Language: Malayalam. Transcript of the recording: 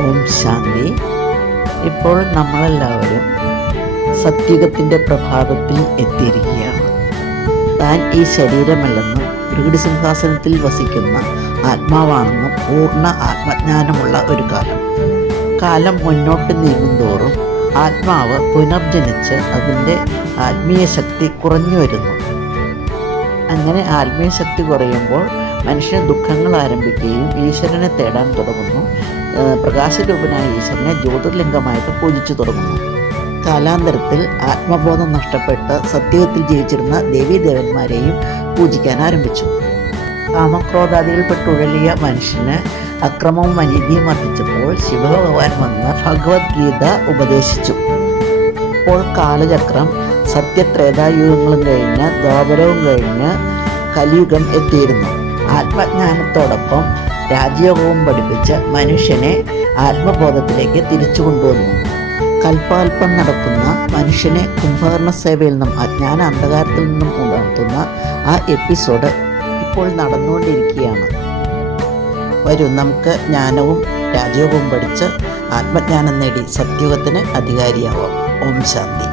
ഓം ശാന്തി. ഇപ്പോൾ നമ്മളെല്ലാവരും സത്യുഗത്തിൻ്റെ പ്രഭാതത്തിൽ എത്തിയിരിക്കുകയാണ്. താൻ ഈ ശരീരമല്ലെന്നും പ്രകൃതി സിംഹാസനത്തിൽ വസിക്കുന്ന ആത്മാവാണെന്നും പൂർണ്ണ ആത്മജ്ഞാനമുള്ള ഒരു കാലം മുന്നോട്ട് നീങ്ങുന്തോറും ആത്മാവ് പുനർജനിച്ച് അതിൻ്റെ ആത്മീയ ശക്തി കുറഞ്ഞു വരുന്നു. അങ്ങനെ ആത്മീയ ശക്തി കുറയുമ്പോൾ മനുഷ്യൻ ദുഃഖങ്ങൾ ആരംഭിക്കുകയും ഈശ്വരനെ തേടാൻ തുടങ്ങുന്നു. പ്രകാശരൂപനായ ഈശ്വരനെ ജ്യോതിർലിംഗമായിട്ട് പൂജിച്ചു തുടങ്ങുന്നു. കാലാന്തരത്തിൽ ആത്മബോധം നഷ്ടപ്പെട്ട് സത്യത്തിൽ ജീവിച്ചിരുന്ന ദേവീദേവന്മാരെയും പൂജിക്കാൻ ആരംഭിച്ചു. കാമക്രോധാദികൾപ്പെട്ടുഴലിയ മനുഷ്യന് അക്രമവും അനീതിയും വർദ്ധിച്ചപ്പോൾ ശിവഭഗവാൻ വന്ന് ഭഗവത്ഗീത ഉപദേശിച്ചു. ഇപ്പോൾ കാലചക്രം സത്യത്രേതായുഗങ്ങളും കഴിഞ്ഞ് ദ്വാപരവും കഴിഞ്ഞ് കലിയുഗം എത്തിയിരുന്നു. ആത്മജ്ഞാനത്തോടൊപ്പം രാജയോഗവും പഠിപ്പിച്ച് മനുഷ്യനെ ആത്മബോധത്തിലേക്ക് തിരിച്ചു കൊണ്ടുവന്നു. കൽപ്പാൽപ്പം നടക്കുന്ന മനുഷ്യനെ കുംഭകർണ സേവയിൽ നിന്നും അജ്ഞാന അന്ധകാരത്തിൽ നിന്നും ഉണർത്തുന്ന ആ എപ്പിസോഡ് ഇപ്പോൾ നടന്നുകൊണ്ടിരിക്കുകയാണ്. വരും, നമുക്ക് ജ്ഞാനവും രാജയോഗവും പഠിച്ച് ആത്മജ്ഞാനം നേടി സത്യുഗത്തിന് അധികാരിയാവാം. ഓം ശാന്തി.